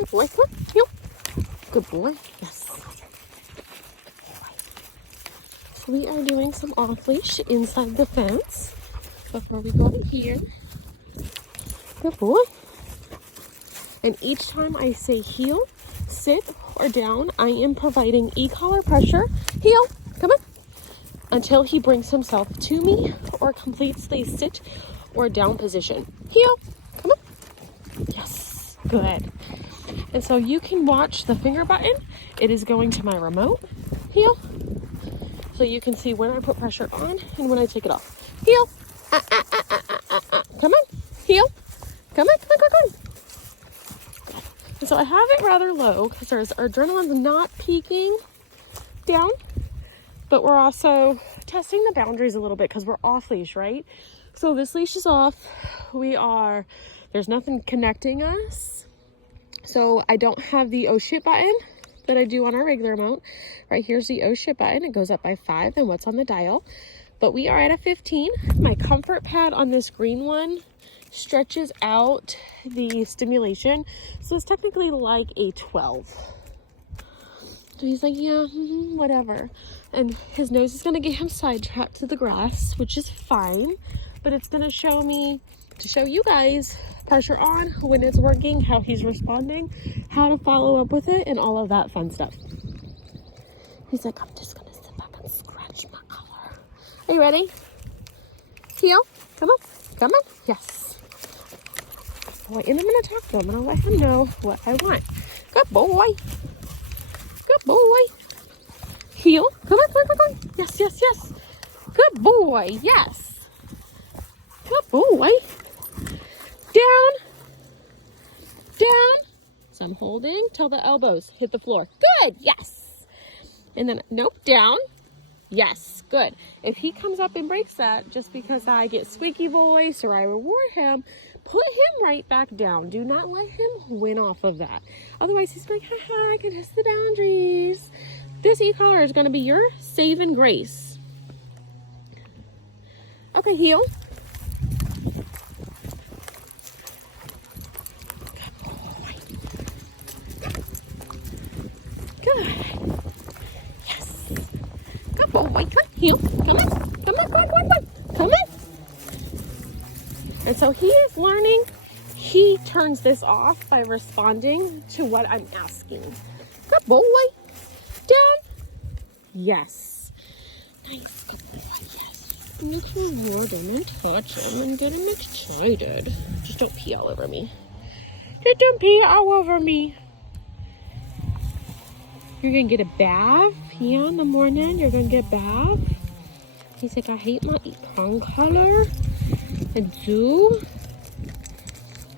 Good boy. Come on. Heel. Good boy. Yes. So we are doing some off leash inside the fence before we go in here. Good boy. And each time I say heel, sit, or down, I am providing e-collar pressure. Heel. Come on. Until he brings himself to me or completes the sit or down position. Heel. Come on. Yes. Good. And so you can watch the finger button. It is going to my remote. Heel. So you can see when I put pressure on and when I take it off. Heel. Come on. Heel. Come on. Come on. Come on. Come on. And so I have it rather low because our adrenaline's not peaking down, but we're also testing the boundaries a little bit because we're off leash, right? So this leash is off. There's nothing connecting us. So I don't have the oh shit button that I do on our regular remote. Right here's the oh shit button. It goes up by 5 and what's on the dial. But we are at a 15. My comfort pad on this green one stretches out the stimulation. So it's technically like a 12. So he's like, yeah, whatever. And his nose is going to get him sidetracked to the grass, which is fine. But it's going to show me, to show you guys, pressure on, when it's working, how he's responding, how to follow up with it, and all of that fun stuff. He's like, I'm just going to sit back and scratch my collar. Are you ready? Heel. Come on. Come on. Yes. Boy, and I'm going to talk to him. I'm going to let him know what I want. Good boy. Good boy. Heel. Come on, come on, come on. Yes, yes, yes. Good boy. Yes. Good boy. Down. Down. So I'm holding till the elbows hit the floor. Good. Yes. And then, nope, down. Yes. Good. If he comes up and breaks that just because I get squeaky voice or I reward him, put him right back down. Do not let him win off of that. Otherwise, he's like, haha, I can test the boundaries. This e-collar is going to be your saving grace. Okay, heel. Good. Yes. Good boy. Come on, heel. Come on. Come on, come on, come on. Come on. And so he is learning. He turns this off by responding to what I'm asking. Good boy. Down. Yes. Nice. Good boy. Yes. You can reward him and touch him and get him excited. Just don't pee all over me. Just don't pee all over me. You're going to get a bath. Yeah, in the morning, you're going to get a bath. He's like, I hate my tongue color. I do.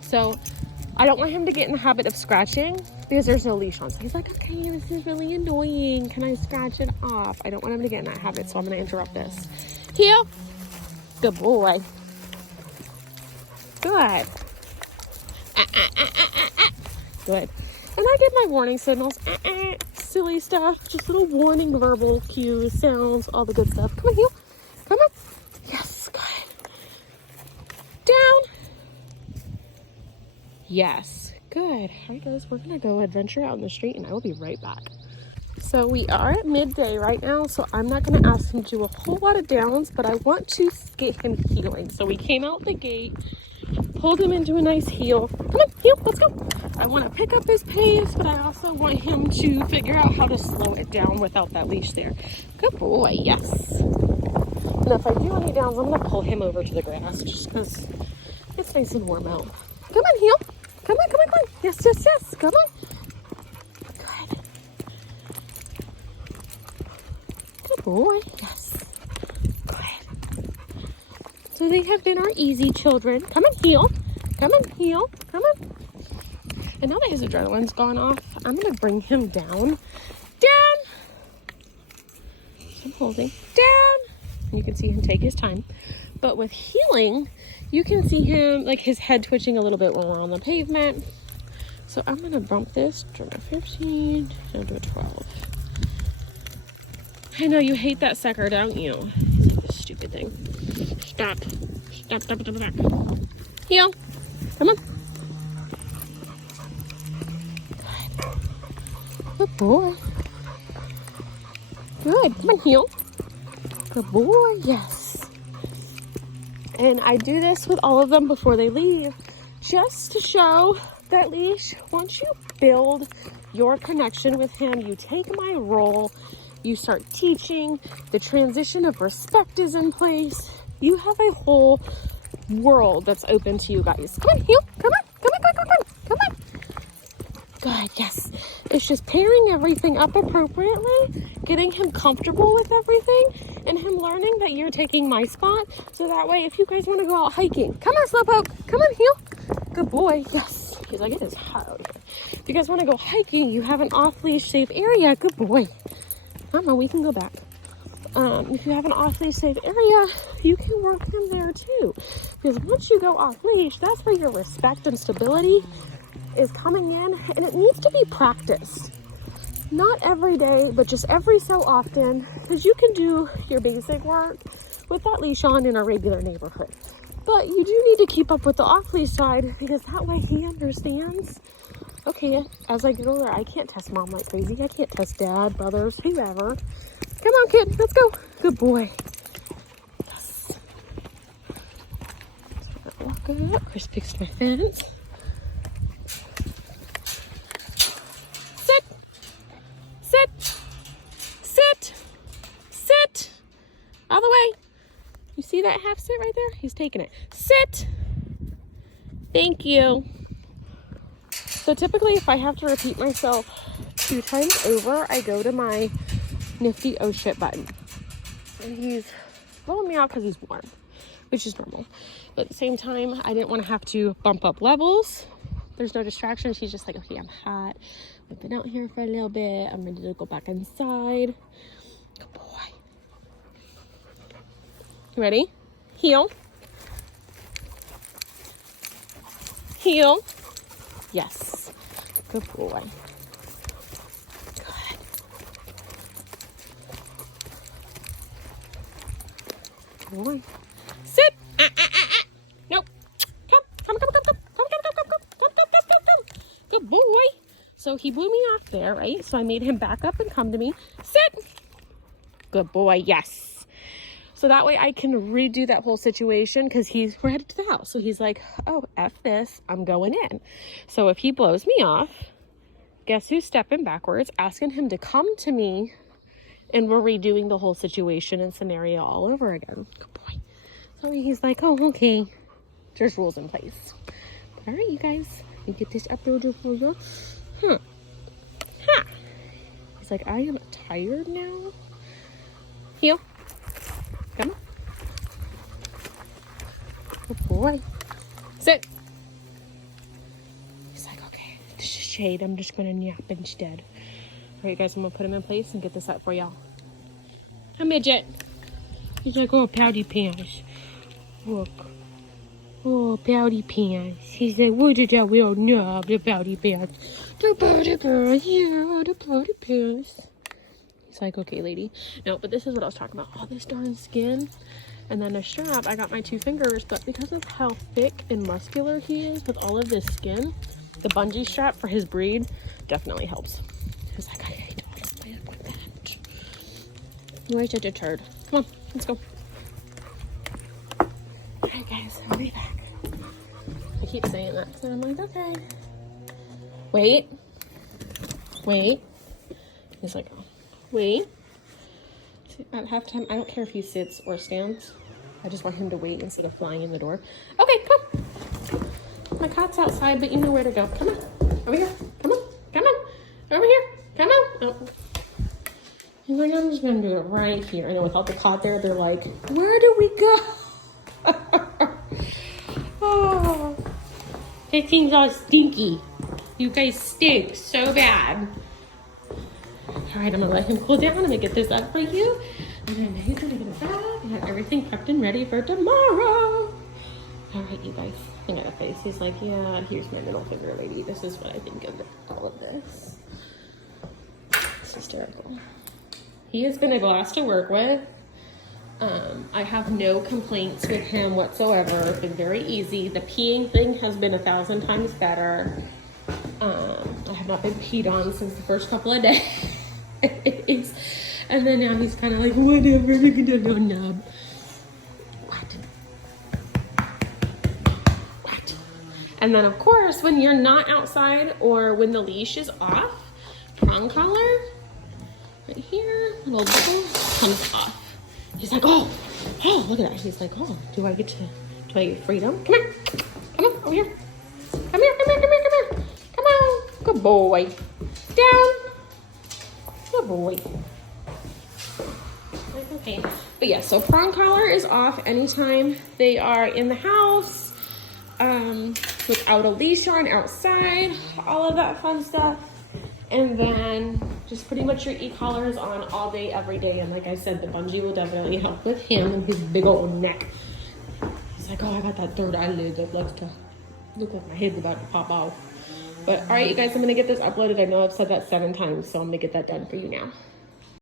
So I don't want him to get in the habit of scratching because there's no leash on. So he's like, okay, this is really annoying. Can I scratch it off? I don't want him to get in that habit, so I'm going to interrupt this. Heel. Good boy. Good. Good. And I get my warning signals. Silly stuff. Just little warning verbal cues, sounds, all the good stuff. Come on, heel. Come on. Yes, good. Down. Yes, good. All right, guys, we're going to go adventure out in the street, and I will be right back. So we are at midday right now, so I'm not going to ask him to do a whole lot of downs, but I want to get him healing. So we came out the gate, pulled him into a nice heel. Come on, heel, let's go. I want to pick up his pace, but I also want him to figure out how to slow it down without that leash there. Good boy, yes. And if I do any downs, I'm going to pull him over to the grass just because it's nice and warm out. Come on, heel. Come on, come on, come on. Yes, yes, yes. Come on. Good. Good boy. Yes. Good. So they have been our easy children. Come on, heel. Come on, heel. Come on. And now that his adrenaline's gone off, I'm going to bring him down. Down. I'm holding. Down. You can see him take his time. But with healing, you can see him, like his head twitching a little bit when we're on the pavement. So I'm going to bump this to a 15 down to a 12. I know you hate that sucker, don't you? He's like, this stupid thing. Stop. Stop, stop, stop, stop. Heel. Come on. Good boy. Good. Come on, heel. Good boy. Yes. And I do this with all of them before they leave, just to show that Leash, once you build your connection with him, you take my role, you start teaching, the transition of respect is in place. You have a whole world that's open to you guys. Come on, heel. Come on. Come on, come on, come on. Come on. Good, yes. It's just pairing everything up appropriately, getting him comfortable with everything, and him learning that you're taking my spot. So that way, if you guys want to go out hiking, come on, Slowpoke. Come on, heel. Good boy, yes. He's like, it is hot out here. If you guys want to go hiking, you have an off-leash safe area. Good boy. Mama, we can go back. If you have an off-leash safe area, you can work him there too. Because once you go off-leash, that's where your respect and stability is coming in, and it needs to be practiced. Not every day, but just every so often, because you can do your basic work with that leash on in a regular neighborhood. But you do need to keep up with the off-leash side, because that way he understands, okay, as I get older, I can't test mom like crazy. I can't test dad, brothers, whoever. Come on, kid, let's go. Good boy. Yes. Walk it up. Chris picks my fence. Sit. Sit. Sit. Sit. All the way. You see that half sit right there? He's taking it. Sit. Thank you. So typically if I have to repeat myself 2 times over, I go to my nifty oh shit button. And he's blowing me out because he's warm, which is normal. But at the same time, I didn't want to have to bump up levels. There's no distraction. She's just like, okay, I'm hot. I've been out here for a little bit. I'm ready to go back inside. Good boy. You ready? Heel. Heel. Yes. Good boy. Good. Good boy. Sit. Nope. Come. Good boy. So he blew me off there, right? So I made him back up and come to me. Sit. Good boy. Yes. So that way I can redo that whole situation, because we're headed to the house. So he's like, oh, F this, I'm going in. So if he blows me off, guess who's stepping backwards, asking him to come to me, and we're redoing the whole situation and scenario all over again. Good boy. So he's like, oh, okay. There's rules in place. But all right, you guys, let me get this uploaded for you. He's like, I am tired now. Heel. Come on. Good boy. Sit. He's like, okay, this is shade. I'm just going to nap instead. All right, guys, I'm going to put him in place and get this up for y'all. A midget. He's like, oh, pouty pants. Look. Oh, pouty pants. He's like, what did that little nub, the pouty pants? The pouty pants, yeah, the pouty pants. He's like, okay, lady. No, but this is what I was talking about. All this darn skin. And then a strap. I got my 2 fingers, but because of how thick and muscular he is with all of this skin, the bungee strap for his breed definitely helps. He's like, I hate all this my equipment. You are such a turd. Come on, let's go. Alright, guys, I'll be back. I keep saying that, so I'm like, okay. Wait. He's like, oh. Wait. At halftime, I don't care if he sits or stands. I just want him to wait instead of flying in the door. Okay, come. My cat's outside, but you know where to go. Come on. Over here. Come on. Come on. Over here. Come on. Oh. He's like, I'm just going to do it right here. I know without the cot there, they're like, where do we go? Oh. This thing's all stinky. You guys stink so bad. All right, I'm gonna let him cool down. I'm gonna get this up for you. And then he's gonna get it back and have everything prepped and ready for tomorrow. All right, you guys. I got a face. He's like, yeah, here's my middle finger, lady. This is what I think of all of this. It's hysterical. He has been a blast to work with. I have no complaints with him whatsoever. It's been very easy. The peeing thing has been 1,000 times better. I have not been peed on since the first couple of days. And then now he's kind of like, whatever, we can do no nub. What? And then of course, when you're not outside or when the leash is off, prong collar, right here, little bubble comes off. He's like, oh, look at that. He's like, oh, do I get freedom? Come here, come on, over here. Come here. Come on, good boy. Down, good boy. Okay, but yeah, so prong collar is off anytime they are in the house, without a leash on outside, all of that fun stuff. And then just pretty much your e-collar is on all day, every day. And like I said, the bungee will definitely help with him and his big old neck. He's like, oh, I got that third eyelid that likes to look like my head's about to pop off. But all right, you guys, I'm gonna get this uploaded. I know I've said that 7 times, so I'm gonna get that done for you now.